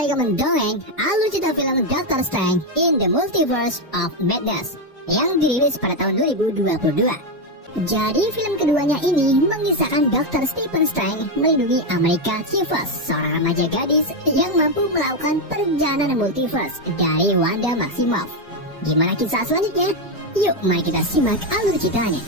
saya mendongeng alur cerita film Doctor Strange in the Multiverse of Madness yang dirilis pada tahun 2022. Jadi film keduanya ini mengisahkan Dr. Stephen Strange melindungi America Chavez, seorang remaja gadis yang mampu melakukan perjalanan multiverse dari Wanda Maximoff. Gimana kisah selanjutnya? Yuk mari kita simak alur ceritanya.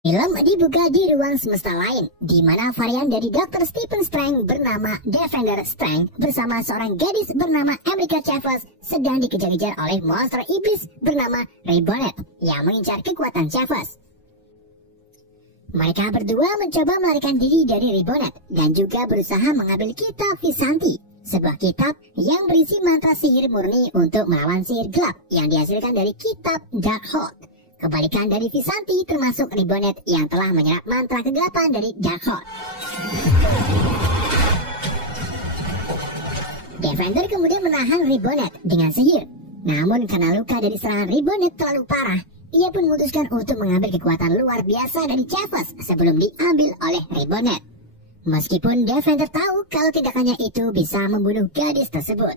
Film dibuka di ruang semesta lain, di mana varian dari Dr. Stephen Strange bernama Defender Strange bersama seorang gadis bernama America Chavez sedang dikejar-kejar oleh monster iblis bernama Ray Bonnet yang mengincar kekuatan Chavez. Mereka berdua mencoba melarikan diri dari Ray Bonnet dan juga berusaha mengambil kitab Visanti, sebuah kitab yang berisi mantra sihir murni untuk melawan sihir gelap yang dihasilkan dari kitab Darkhold. Kebalikan dari Visanti termasuk Ray Bonnet yang telah menyerap mantra kegelapan dari Darkhold. Defender kemudian menahan Ray Bonnet dengan sihir. Namun karena luka dari serangan Ray Bonnet terlalu parah, ia pun memutuskan untuk mengambil kekuatan luar biasa dari Chavez sebelum diambil oleh Ray Bonnet. Meskipun Defender tahu kalau tindakannya itu bisa membunuh gadis tersebut.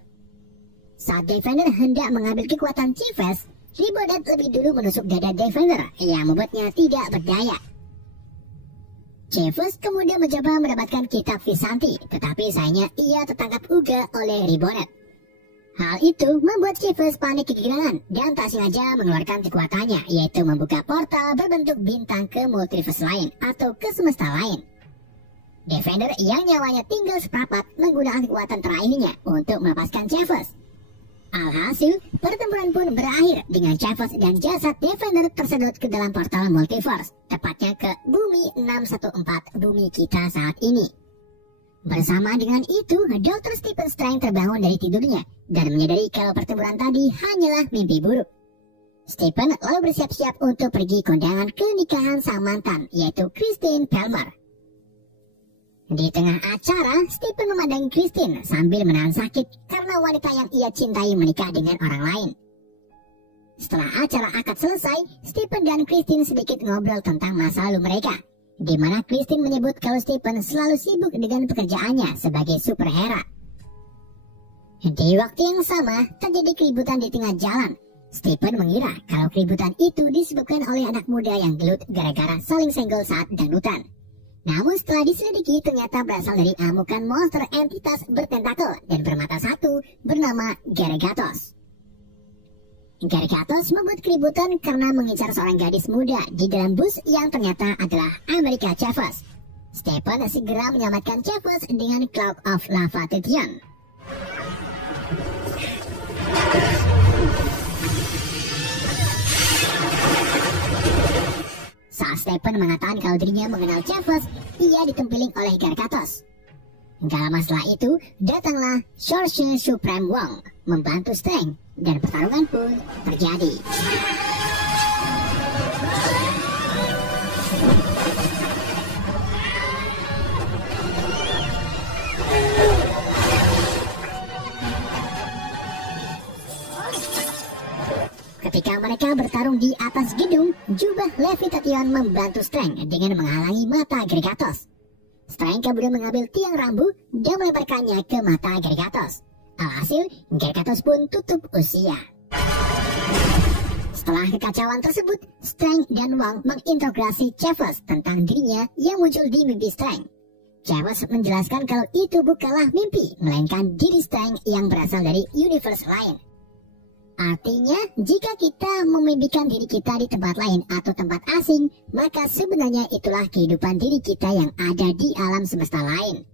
Saat Defender hendak mengambil kekuatan Chavez, Ray Bonnet lebih dulu menusuk dada Defender yang membuatnya tidak berdaya. Chavez kemudian mencoba mendapatkan kitab Visanti, tetapi sayangnya ia tertangkap juga oleh Ray Bonnet. Hal itu membuat Chavez panik kegirangan dan tak sengaja mengeluarkan kekuatannya, yaitu membuka portal berbentuk bintang ke multiverse lain atau ke semesta lain. Defender yang nyawanya tinggal seperempat menggunakan kekuatan terakhirnya untuk melepaskan Chavez. Alhasil, pertempuran pun berakhir dengan Chavez dan jasad Defender tersedot ke dalam portal multiverse, tepatnya ke bumi 614, bumi kita saat ini. Bersama dengan itu, Dr. Stephen Strange terbangun dari tidurnya dan menyadari kalau pertempuran tadi hanyalah mimpi buruk. Stephen lalu bersiap-siap untuk pergi kondangan ke nikahan sang mantan, yaitu Christine Palmer. Di tengah acara, Stephen memandangi Christine sambil menahan sakit karena wanita yang ia cintai menikah dengan orang lain. Setelah acara akad selesai, Stephen dan Christine sedikit ngobrol tentang masa lalu mereka, di mana Christine menyebut kalau Stephen selalu sibuk dengan pekerjaannya sebagai superhero. Di waktu yang sama, terjadi keributan di tengah jalan. Stephen mengira kalau keributan itu disebabkan oleh anak muda yang gelut gara-gara saling senggol saat dangdutan. Namun setelah diselidiki ternyata berasal dari amukan monster entitas bertentakel dan bermata satu bernama Gargatos. Gargatos membuat keributan karena mengincar seorang gadis muda di dalam bus yang ternyata adalah America Chavez. Stephen segera menyelamatkan Chavez dengan Cloud of Leviathan. Saat Stephen mengatakan kalau dirinya mengenal Chavez, ia ditempiling oleh Gargatos. Gak lama setelah itu, datanglah Sorcerer Supreme Wong membantu Strange dan pertarungan pun terjadi. Ketika mereka bertarung di atas gedung, jubah Leviathan membantu Strange dengan menghalangi mata Gargatos. Strange kemudian mengambil tiang rambu dan melemparkannya ke mata Gargatos. Alhasil, Gargatos pun tutup usia. Setelah kekacauan tersebut, Strange dan Wong menginterogasi Chavez tentang dirinya yang muncul di mimpi Strange. Chavez menjelaskan kalau itu bukanlah mimpi, melainkan diri Strange yang berasal dari universe lain. Artinya, jika kita memimpikan diri kita di tempat lain atau tempat asing, maka sebenarnya itulah kehidupan diri kita yang ada di alam semesta lain.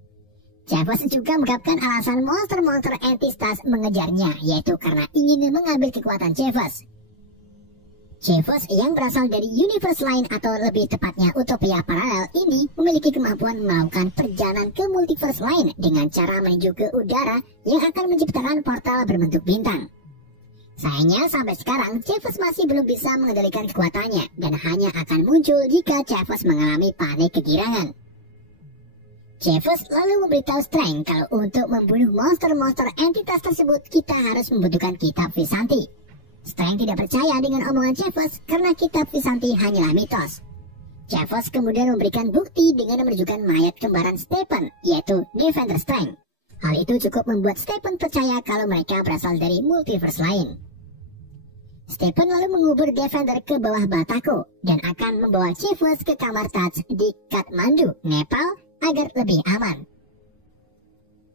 Chavez juga mengungkapkan alasan monster-monster entitas mengejarnya, yaitu karena ingin mengambil kekuatan Chavez. Chavez yang berasal dari universe lain atau lebih tepatnya utopia paralel ini memiliki kemampuan melakukan perjalanan ke multiverse lain dengan cara menuju ke udara yang akan menciptakan portal berbentuk bintang. Sayangnya sampai sekarang Chavez masih belum bisa mengendalikan kekuatannya dan hanya akan muncul jika Chavez mengalami panik kegirangan. Chavez lalu memberitahu Strange kalau untuk membunuh monster-monster entitas tersebut kita harus membutuhkan kitab Visanti. Strange tidak percaya dengan omongan Chavez karena kitab Visanti hanyalah mitos. Chavez kemudian memberikan bukti dengan menunjukkan mayat kembaran Stephen, yaitu Defender Strange. Hal itu cukup membuat Stephen percaya kalau mereka berasal dari multiverse lain. Stephen lalu mengubur Defender ke bawah batako dan akan membawa Chavez ke kamar Taj di Kathmandu, Nepal agar lebih aman.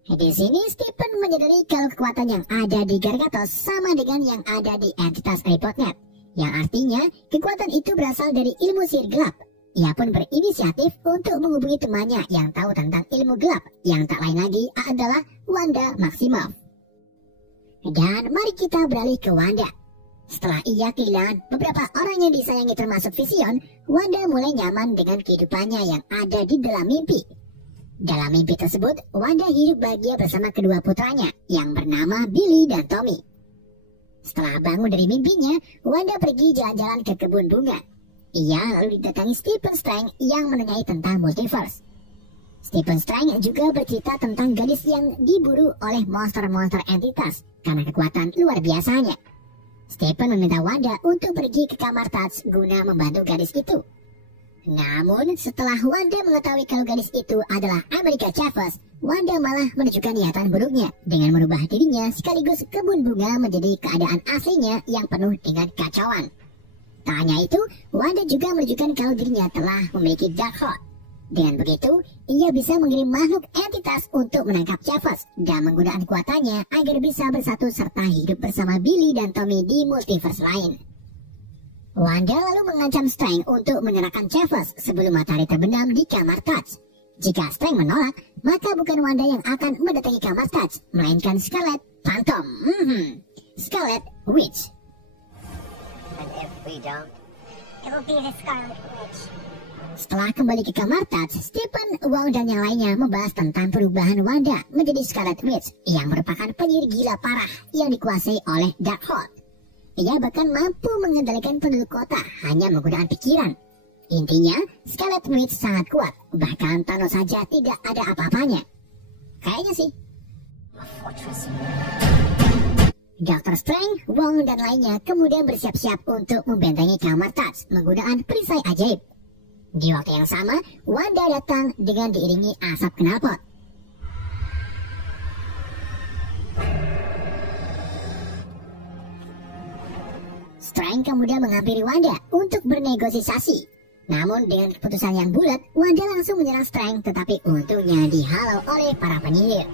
Di sini Stephen menyadari kalau kekuatan yang ada di Gargatos sama dengan yang ada di entitas Repotnet, yang artinya kekuatan itu berasal dari ilmu sihir gelap. Ia pun berinisiatif untuk menghubungi temannya yang tahu tentang ilmu gelap, yang tak lain lagi adalah Wanda Maximoff. Dan mari kita beralih ke Wanda. Setelah ia kehilangan beberapa orang yang disayangi termasuk Vision, Wanda mulai nyaman dengan kehidupannya yang ada di dalam mimpi. Dalam mimpi tersebut, Wanda hidup bahagia bersama kedua putranya yang bernama Billy dan Tommy. Setelah bangun dari mimpinya, Wanda pergi jalan-jalan ke kebun bunga. Ia lalu didatangi Stephen Strange yang menanyai tentang multiverse. Stephen Strange juga bercerita tentang gadis yang diburu oleh monster-monster entitas karena kekuatan luar biasanya. Stephen meminta Wanda untuk pergi ke kamar Taj guna membantu gadis itu. Namun setelah Wanda mengetahui kalau gadis itu adalah America Chavez, Wanda malah menunjukkan niatan buruknya dengan merubah dirinya sekaligus kebun bunga menjadi keadaan aslinya yang penuh dengan kacauan. Tak hanya itu, Wanda juga menunjukkan kalau dirinya telah memiliki Darkhold. Dengan begitu, ia bisa mengirim makhluk entitas untuk menangkap Chavez dan menggunakan kekuatannya agar bisa bersatu serta hidup bersama Billy dan Tommy di multiverse lain. Wanda lalu mengancam Strange untuk menyerahkan Chavez sebelum matahari terbenam di kamar Taj. Jika Strange menolak, maka bukan Wanda yang akan mendatangi kamar Taj, melainkan Scarlet Phantom, Scarlet Witch. And if we don't, it will be the Scarlet Witch. Setelah kembali ke kamar Taj, Stephen, Wong, dan yang lainnya membahas tentang perubahan Wanda menjadi Scarlet Witch yang merupakan penyihir gila parah yang dikuasai oleh Darkhold. Ia bahkan mampu mengendalikan penduduk kota hanya menggunakan pikiran. Intinya, Scarlet Witch sangat kuat, bahkan Thanos saja tidak ada apa-apanya. Kayaknya sih. A fortress. Dr. Strange, Wong, dan lainnya kemudian bersiap-siap untuk membentengi kamar Taj menggunakan perisai ajaib. Di waktu yang sama, Wanda datang dengan diiringi asap knalpot. Strange kemudian menghampiri Wanda untuk bernegosiasi. Namun dengan keputusan yang bulat, Wanda langsung menyerang Strange, tetapi untungnya dihalau oleh para penyihir.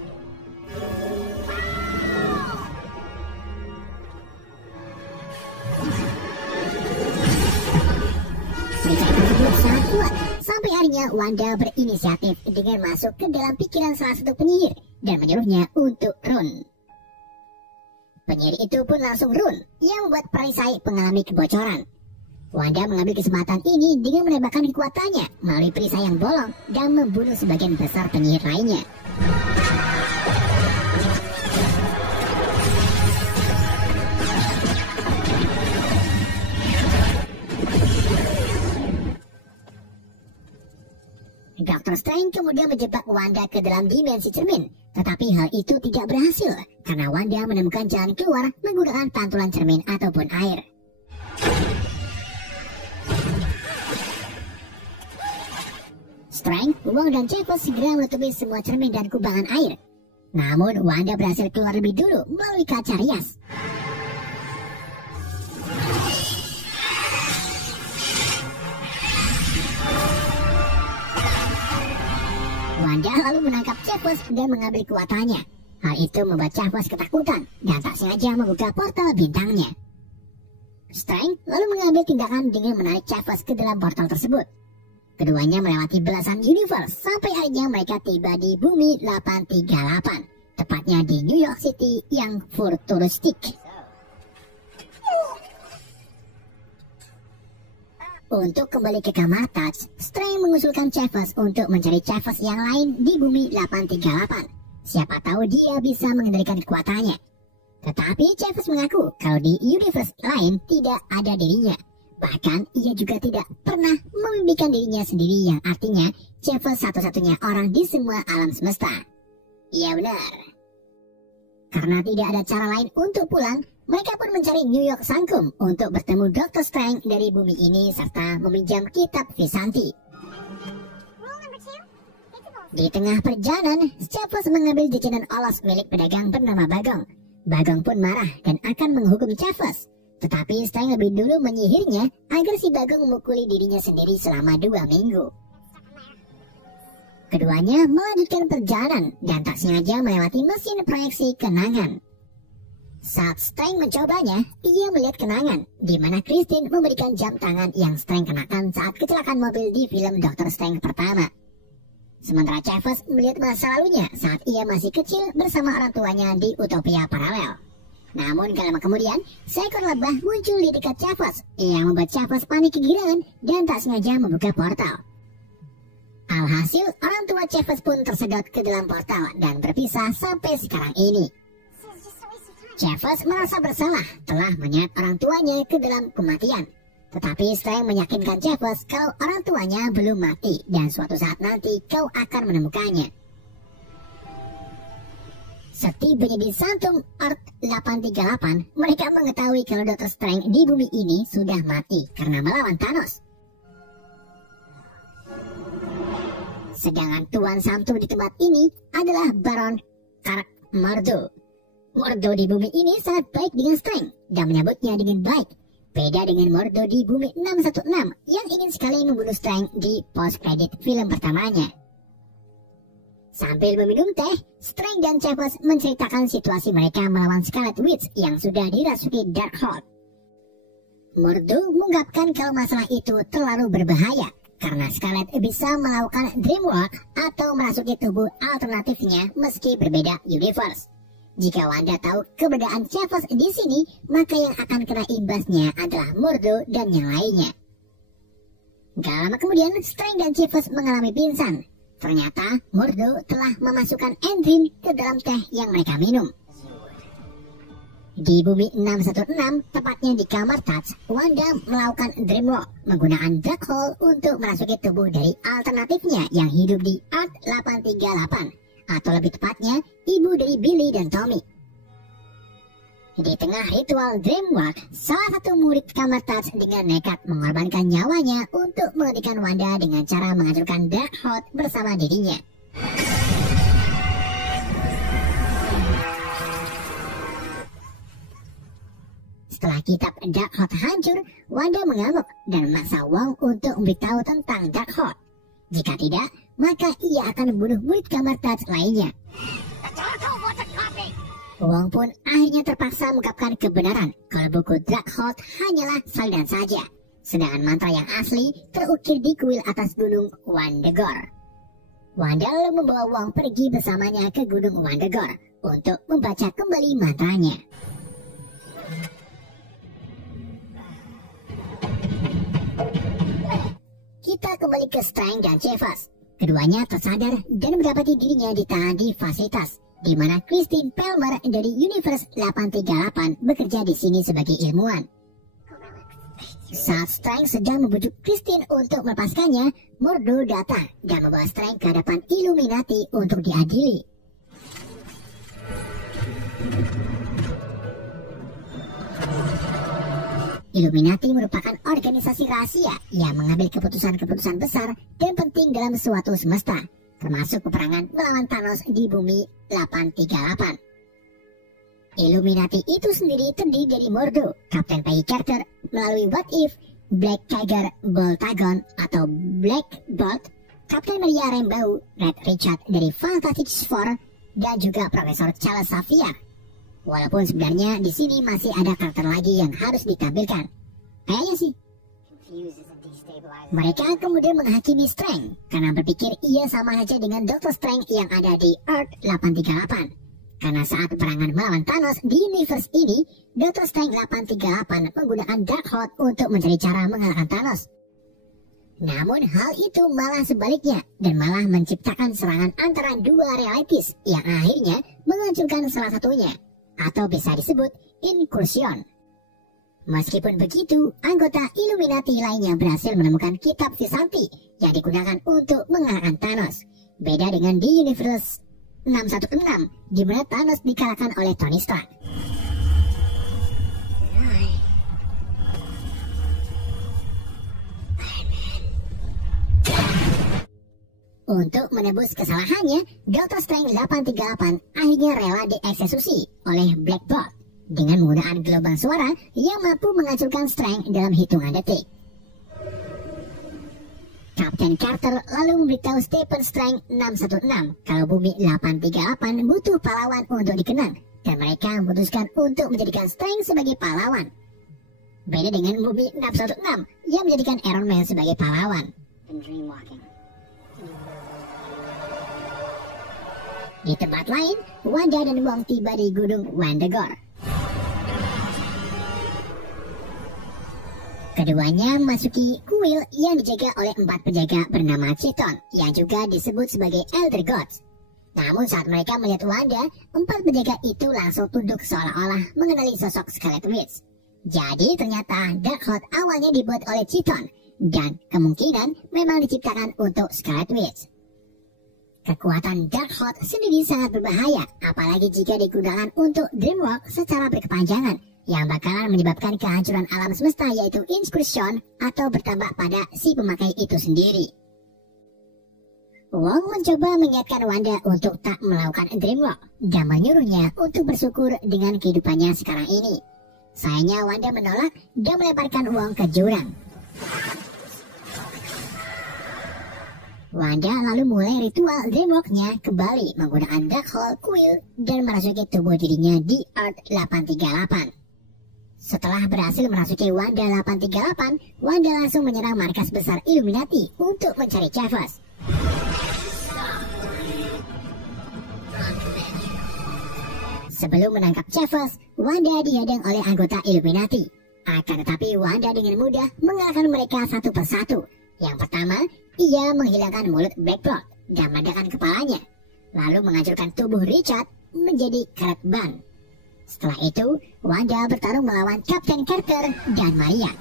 Perisai tersebut sangat kuat. Sampai akhirnya Wanda berinisiatif dengan masuk ke dalam pikiran salah satu penyihir dan menyuruhnya untuk run. Penyihir itu pun langsung run, yang membuat perisai mengalami kebocoran. Wanda mengambil kesempatan ini dengan menembakkan kekuatannya melalui perisai yang bolong dan membunuh sebagian besar penyihir lainnya. Dr. Strange kemudian menjebak Wanda ke dalam dimensi cermin, tetapi hal itu tidak berhasil karena Wanda menemukan jalan keluar menggunakan pantulan cermin ataupun air. Strange, Wong, dan Chavez segera menutupi semua cermin dan kubangan air. Namun Wanda berhasil keluar lebih dulu melalui kaca rias. Wanda lalu menangkap Chavez dan mengambil kekuatannya. Hal itu membuat Chavez ketakutan dan tak sengaja membuka portal bintangnya. Strange lalu mengambil tindakan dengan menarik Chavez ke dalam portal tersebut. Keduanya melewati belasan universe sampai akhirnya mereka tiba di bumi 838, tepatnya di New York City yang futuristik. Untuk kembali ke kamar Taj, Strange mengusulkan Chavez untuk mencari Chavez yang lain di bumi 838. Siapa tahu dia bisa mengendalikan kekuatannya. Tetapi Chavez mengaku kalau di universe lain tidak ada dirinya. Bahkan ia juga tidak pernah memimpikan dirinya sendiri, yang artinya Chavez satu-satunya orang di semua alam semesta. Iya benar. Karena tidak ada cara lain untuk pulang, mereka pun mencari New York Sangkum untuk bertemu Dr. Strange dari bumi ini serta meminjam kitab Visanti. Di tengah perjalanan, Chavez mengambil jajanan olos milik pedagang bernama Bagong. Bagong pun marah dan akan menghukum Chavez. Tetapi Strange lebih dulu menyihirnya agar si Bagong memukuli dirinya sendiri selama 2 minggu. Keduanya melanjutkan perjalanan dan tak sengaja melewati mesin proyeksi kenangan. Saat Strange mencobanya, ia melihat kenangan di mana Christine memberikan jam tangan yang Strange kenakan saat kecelakaan mobil di film Dr. Strange pertama. Sementara Chavez melihat masa lalunya saat ia masih kecil bersama orang tuanya di Utopia Paralel. Namun gak lama kemudian, seekor lebah muncul di dekat Chavez yang membuat Chavez panik kegirangan dan tak sengaja membuka portal. Alhasil, orang tua Chavez pun tersedot ke dalam portal dan berpisah sampai sekarang ini. Chavez merasa bersalah telah menyeret orang tuanya ke dalam kematian. Tetapi Strange meyakinkan Chavez kalau orang tuanya belum mati dan suatu saat nanti kau akan menemukannya. Setibanya di Sanctum Earth 838, mereka mengetahui kalau Dr. Strange di bumi ini sudah mati karena melawan Thanos. Sedangkan Tuan Sanctum di tempat ini adalah Baron Kark Mordo. Mordo di bumi ini sangat baik dengan Strange dan menyambutnya dengan baik. Beda dengan Mordo di bumi 616 yang ingin sekali membunuh Strange di post-credit film pertamanya. Sambil meminum teh, Strange dan Chavez menceritakan situasi mereka melawan Scarlet Witch yang sudah dirasuki Darkhold. Mordo mengungkapkan kalau masalah itu terlalu berbahaya karena Scarlet bisa melakukan dreamwalk atau merasuki tubuh alternatifnya meski berbeda universe. Jika Wanda tahu keberadaan Chavez di sini, maka yang akan kena imbasnya adalah Mordo dan yang lainnya. Gak lama kemudian, Strange dan Chavez mengalami pingsan. Ternyata Mordo telah memasukkan endrin ke dalam teh yang mereka minum. Di bumi 616, tepatnya di kamar Touch, Wanda melakukan dreamwalk menggunakan Darkhold untuk merasuki tubuh dari alternatifnya yang hidup di Earth 838, atau lebih tepatnya, ibu dari Billy dan Tommy. Di tengah ritual dreamwalk, salah satu murid kamar Touch dengan nekat mengorbankan nyawanya untuk menghentikan Wanda dengan cara menghancurkan Darkhold bersama dirinya. Setelah kitab Darkhold hancur, Wanda mengamuk dan memaksa Wong untuk memberitahu tentang Darkhold. Jika tidak, maka ia akan membunuh murid kamar Touch lainnya. Wong pun akhirnya terpaksa mengungkapkan kebenaran kalau buku Darkhold hanyalah salinan saja, sedangkan mantra yang asli terukir di kuil atas gunung Wandegor. Wanda lalu membawa Wong pergi bersamanya ke gunung Wandegor untuk membaca kembali mantranya. Kita kembali ke Strange dan Chavez. Keduanya tersadar dan mendapati dirinya ditahan di fasilitas, di mana Christine Palmer dari Universe 838 bekerja di sini sebagai ilmuwan. Saat Strange sedang membujuk Christine untuk melepaskannya, Mordo datang dan membawa Strange ke hadapan Illuminati untuk diadili. Illuminati merupakan organisasi rahasia yang mengambil keputusan-keputusan besar dan penting dalam suatu semesta, termasuk peperangan melawan Thanos di bumi 838. Illuminati itu sendiri terdiri dari Mordo, Captain Peggy Carter melalui What If, Black Tiger Boltagon atau Black Bolt, Captain Maria Rambeau, Red Richard dari Fantastic Four, dan juga Profesor Charles Xavier. Walaupun sebenarnya di sini masih ada karakter lagi yang harus ditampilkan. Kayaknya sih. Mereka kemudian menghakimi Strange karena berpikir ia sama saja dengan Dr. Strange yang ada di Earth 838. Karena saat peperangan melawan Thanos di universe ini, Dr. Strange 838 menggunakan Darkhold untuk mencari cara mengalahkan Thanos. Namun hal itu malah sebaliknya dan malah menciptakan serangan antara dua realities yang akhirnya menghancurkan salah satunya, atau bisa disebut inkursion. Meskipun begitu, anggota Illuminati lainnya berhasil menemukan kitab Visanti yang digunakan untuk mengalahkan Thanos. Beda dengan di Universe 616, di mana Thanos dikalahkan oleh Tony Stark. Untuk menebus kesalahannya, Dr. Strange 838 akhirnya rela dieksekusi oleh Black Bolt dengan menggunakan gelombang suara yang mampu menghancurkan Strange dalam hitungan detik. Kapten Carter lalu memberitahu Stephen Strange 616 kalau bumi 838 butuh pahlawan untuk dikenang, dan mereka memutuskan untuk menjadikan Strange sebagai pahlawan. Beda dengan bumi 616 yang menjadikan Iron Man sebagai pahlawan. Di tempat lain, Wanda dan Wong tiba di Gunung Wundagore. Keduanya memasuki kuil yang dijaga oleh 4 penjaga bernama Chiton, yang juga disebut sebagai Elder Gods. Namun saat mereka melihat Wanda, 4 penjaga itu langsung tunduk seolah-olah mengenali sosok Scarlet Witch. Jadi ternyata Darkhold awalnya dibuat oleh Chiton, dan kemungkinan memang diciptakan untuk Scarlet Witch. Kekuatan Darkhold sendiri sangat berbahaya, apalagi jika digunakan untuk Dreamwalk secara berkepanjangan, yang bakalan menyebabkan kehancuran alam semesta, yaitu Inscursion atau bertambah pada si pemakai itu sendiri. Wong mencoba mengingatkan Wanda untuk tak melakukan Dreamwalk dan menyuruhnya untuk bersyukur dengan kehidupannya sekarang ini. Sayangnya Wanda menolak dan melemparkan Wong ke jurang. Wanda lalu mulai ritual Dreamwalk-nya kembali menggunakan Darkhold Quill dan merasuki tubuh dirinya di Earth 838. Setelah berhasil merasuki Wanda 838, Wanda langsung menyerang markas besar Illuminati untuk mencari Chavez. Sebelum menangkap Chavez, Wanda dihadang oleh anggota Illuminati. Akan tetapi Wanda dengan mudah mengalahkan mereka satu persatu. Yang pertama, ia menghilangkan mulut Black Bolt dan meledakkan kepalanya, lalu menghancurkan tubuh Richard menjadi karet ban. Setelah itu, Wanda bertarung melawan Kapten Carter dan Maria.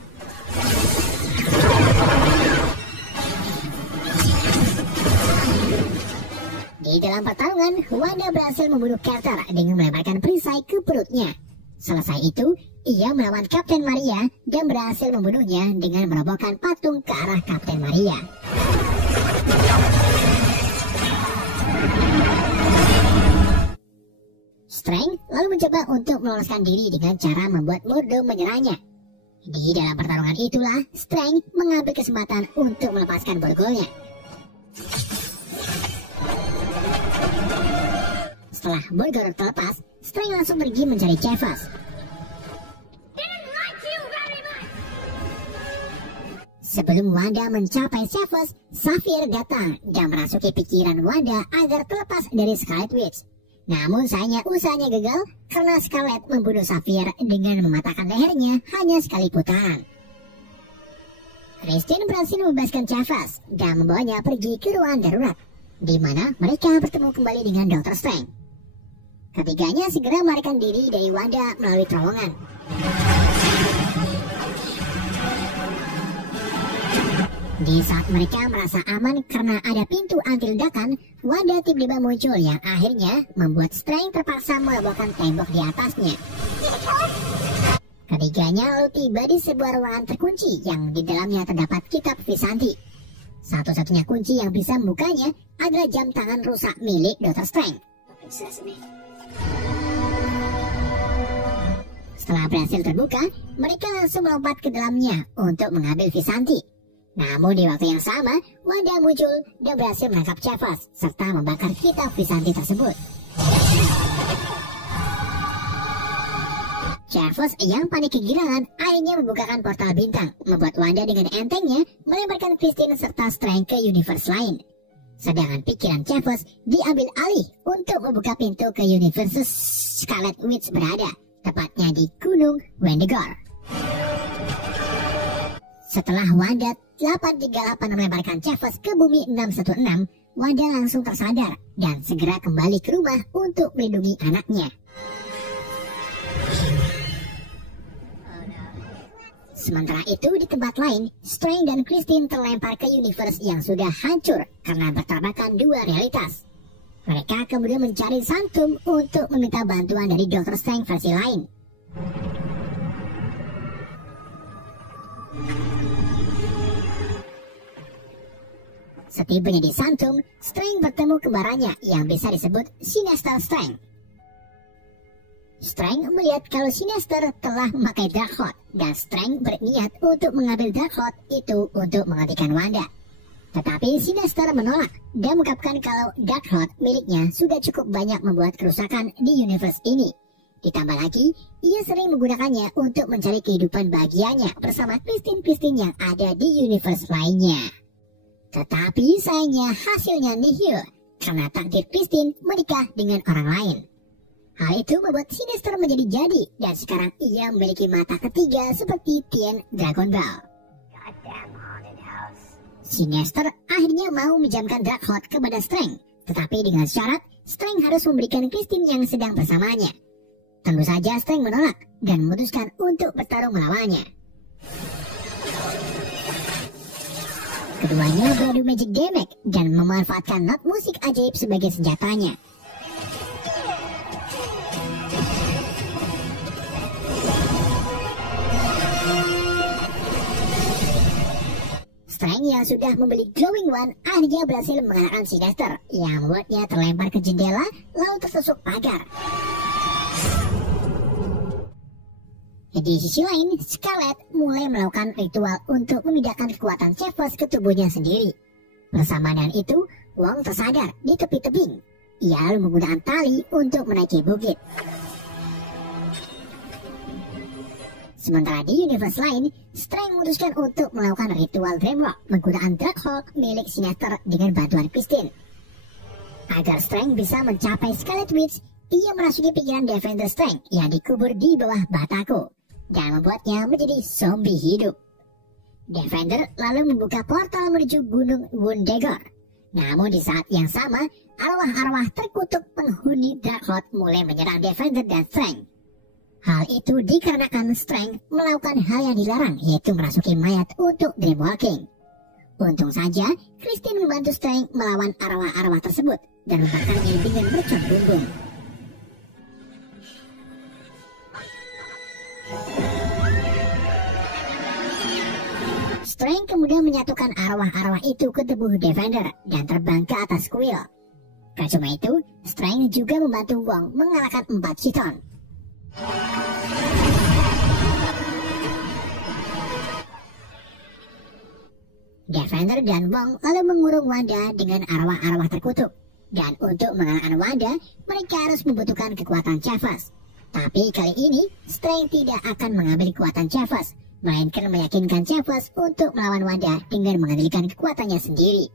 Di dalam pertarungan, Wanda berhasil membunuh Carter dengan melemparkan perisai ke perutnya. Selesai itu, ia melawan Kapten Maria dan berhasil membunuhnya dengan merobohkan patung ke arah Kapten Maria. Strange lalu mencoba untuk meloloskan diri dengan cara membuat Mordo menyerangnya. Di dalam pertarungan itulah Strange mengambil kesempatan untuk melepaskan borgolnya. Setelah borgol terlepas, Strange langsung pergi mencari Chavez. Sebelum Wanda mencapai Chavez, Xavier datang dan merasuki pikiran Wanda agar terlepas dari Scarlet Witch. Namun sayangnya usahanya gagal karena Scarlet membunuh Xavier dengan mematahkan lehernya hanya sekali putaran. Christine berhasil membebaskan Chavez dan membawanya pergi ke ruangan darurat, di mana mereka bertemu kembali dengan Dr. Strange. Ketiganya segera melarikan diri dari Wanda melalui terowongan. Di saat mereka merasa aman karena ada pintu anti ledakan, Wanda tiba-tiba muncul yang akhirnya membuat Strange terpaksa merobohkan tembok di atasnya. Ketiganya lalu tiba di sebuah ruangan terkunci yang di dalamnya terdapat kitab Visanti. Satu-satunya kunci yang bisa membukanya adalah jam tangan rusak milik Dr. Strange. Setelah berhasil terbuka, mereka langsung melompat ke dalamnya untuk mengambil Visanti. Namun di waktu yang sama, Wanda muncul dan berhasil menangkap Chavez serta membakar kitab Visanti tersebut. Chavez yang panik kegirangan akhirnya membukakan portal bintang, membuat Wanda dengan entengnya melemparkan Christine serta Strange ke universe lain. Sedangkan pikiran Chavez diambil alih untuk membuka pintu ke universe Scarlet Witch berada, tepatnya di Gunung Wundagore. Setelah Wanda 838 melemparkan Chavez ke bumi 616, Wanda langsung tersadar dan segera kembali ke rumah untuk melindungi anaknya. Sementara itu di tempat lain, Strange dan Christine terlempar ke universe yang sudah hancur karena bertabrakan dua realitas. Mereka kemudian mencari Sanctum untuk meminta bantuan dari Dr. Strange versi lain. Setibanya di Sanctum, Strange bertemu kembarannya yang bisa disebut Sinister Strange. Strange melihat kalau Sinister telah memakai Darkhold, dan Strange berniat untuk mengambil Darkhold itu untuk menghentikan Wanda. Tetapi Sinister menolak dan mengungkapkan kalau Darkhold miliknya sudah cukup banyak membuat kerusakan di universe ini. Ditambah lagi, ia sering menggunakannya untuk mencari kehidupan bahagianya bersama Christine yang ada di universe lainnya. Tetapi sayangnya hasilnya nihil, karena takdir Christine menikah dengan orang lain. Hal itu membuat Sinister menjadi jadi, dan sekarang ia memiliki mata ketiga seperti Tien Dragon Ball. Sinister akhirnya mau menjamkan Darkhold kepada Strange, tetapi dengan syarat Strange harus memberikan Christine yang sedang bersamanya. Tentu saja Strange menolak dan memutuskan untuk bertarung melawannya. Keduanya beradu magic damage dan memanfaatkan not musik ajaib sebagai senjatanya. Strange yang sudah membeli Glowing One akhirnya berhasil mengalahkan Sinister yang membuatnya terlempar ke jendela lalu tertusuk pagar. Di sisi lain, Scarlet mulai melakukan ritual untuk memindahkan kekuatan Chavez ke tubuhnya sendiri. Bersamaan dengan itu, Wong tersadar di tepi tebing. Ia lalu menggunakan tali untuk menaiki bukit. Sementara di universe lain, Strange memutuskan untuk melakukan ritual Dreamwalk menggunakan Darkhold milik Sinister dengan bantuan Christine. Agar Strange bisa mencapai Scarlet Witch, ia merasuki pikiran Defender Strange yang dikubur di bawah Bataku dan membuatnya menjadi zombie hidup. Defender lalu membuka portal menuju Gunung Wundagore. Namun di saat yang sama, arwah-arwah terkutuk penghuni Darkhold mulai menyerang Defender dan Strange. Hal itu dikarenakan Strange melakukan hal yang dilarang, yaitu merasuki mayat untuk dreamwalking. Untung saja, Christine membantu Strange melawan arwah-arwah tersebut dan membakarnya dengan mercon bumbung. Strange kemudian menyatukan arwah-arwah itu ke tubuh Defender dan terbang ke atas kuil. Tak cuma itu, Strange juga membantu Wong mengalahkan 4 Chiton. Defender dan Wong lalu mengurung Wanda dengan arwah-arwah terkutuk. Dan untuk mengalahkan Wanda, mereka harus membutuhkan kekuatan Chavez. Tapi kali ini, Strange tidak akan mengambil kekuatan Chavez, melainkan meyakinkan Chavez untuk melawan Wanda dengan mengendalikan kekuatannya sendiri.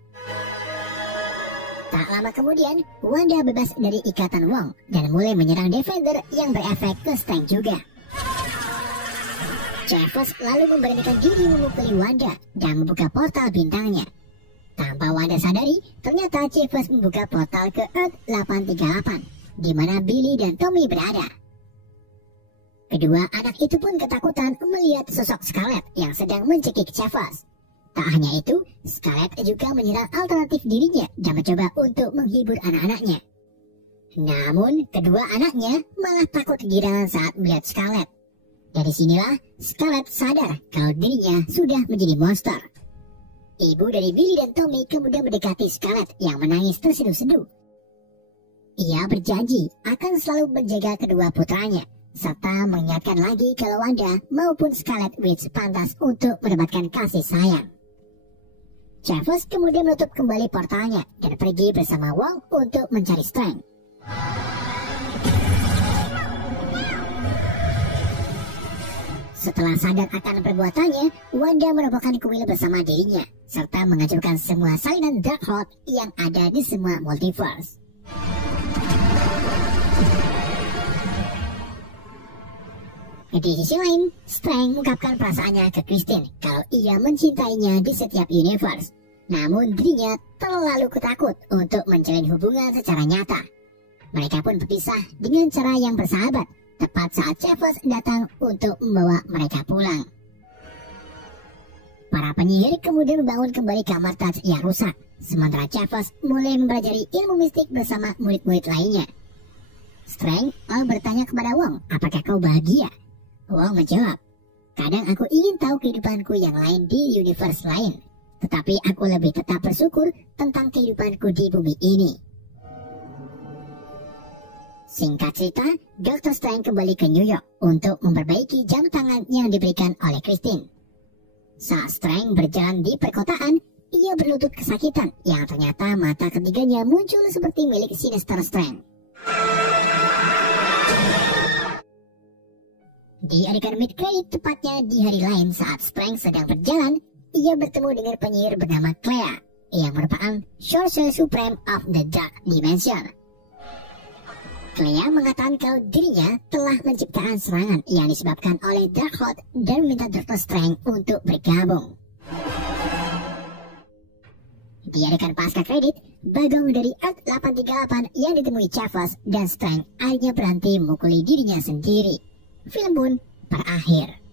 Tak lama kemudian, Wanda bebas dari ikatan Wong dan mulai menyerang Defender yang berefek ke Strange juga. Chavez lalu memberanikan diri memukuli Wanda dan membuka portal bintangnya. Tanpa Wanda sadari, ternyata Chavez membuka portal ke Earth 838, di mana Billy dan Tommy berada. Kedua anak itu pun ketakutan melihat sosok Scarlet yang sedang mencekik Chavez. Tak hanya itu, Scarlet juga menyerang alternatif dirinya dan mencoba untuk menghibur anak-anaknya. Namun, kedua anaknya malah takut kegirangan saat melihat Scarlet. Dari sinilah, Scarlet sadar kalau dirinya sudah menjadi monster. Ibu dari Billy dan Tommy kemudian mendekati Scarlet yang menangis terseduh-seduh. Ia berjanji akan selalu menjaga kedua putranya, serta mengingatkan lagi kalau Wanda maupun Scarlet Witch pantas untuk mendapatkan kasih sayang. Chavez kemudian menutup kembali portalnya dan pergi bersama Wong untuk mencari Strange. Setelah sadar akan perbuatannya, Wanda merobohkan kuil bersama dirinya, serta menghancurkan semua salinan Darkhold yang ada di semua multiverse. Di sisi lain, Strange mengungkapkan perasaannya ke Christine kalau ia mencintainya di setiap universe. Namun dirinya terlalu ketakut untuk menjalin hubungan secara nyata. Mereka pun berpisah dengan cara yang bersahabat, tepat saat Chavez datang untuk membawa mereka pulang. Para penyihir kemudian membangun kembali kamar Taj yang rusak, sementara Chavez mulai mempelajari ilmu mistik bersama murid-murid lainnya. Strange lalu bertanya kepada Wong, apakah kau bahagia? Wong menjawab, kadang aku ingin tahu kehidupanku yang lain di universe lain, tetapi aku lebih tetap bersyukur tentang kehidupanku di bumi ini. Singkat cerita, Dr. Strange kembali ke New York untuk memperbaiki jam tangan yang diberikan oleh Christine. Saat Strange berjalan di perkotaan, ia berlutut kesakitan yang ternyata mata ketiganya muncul seperti milik Sinister Strange. Di adegan mid-credit, tepatnya di hari lain saat Strange sedang berjalan, ia bertemu dengan penyihir bernama Clea yang merupakan Sorcerer Supreme of the Dark Dimension. Clea mengatakan kalau dirinya telah menciptakan serangan yang disebabkan oleh Darkhold dan meminta Dr. Strange untuk bergabung. Di adegan pasca kredit, Bagong dari Earth 838 yang ditemui Chavez dan Strange akhirnya berhenti memukuli dirinya sendiri. Film pun berakhir.